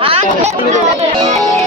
啊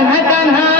কানহা কানহা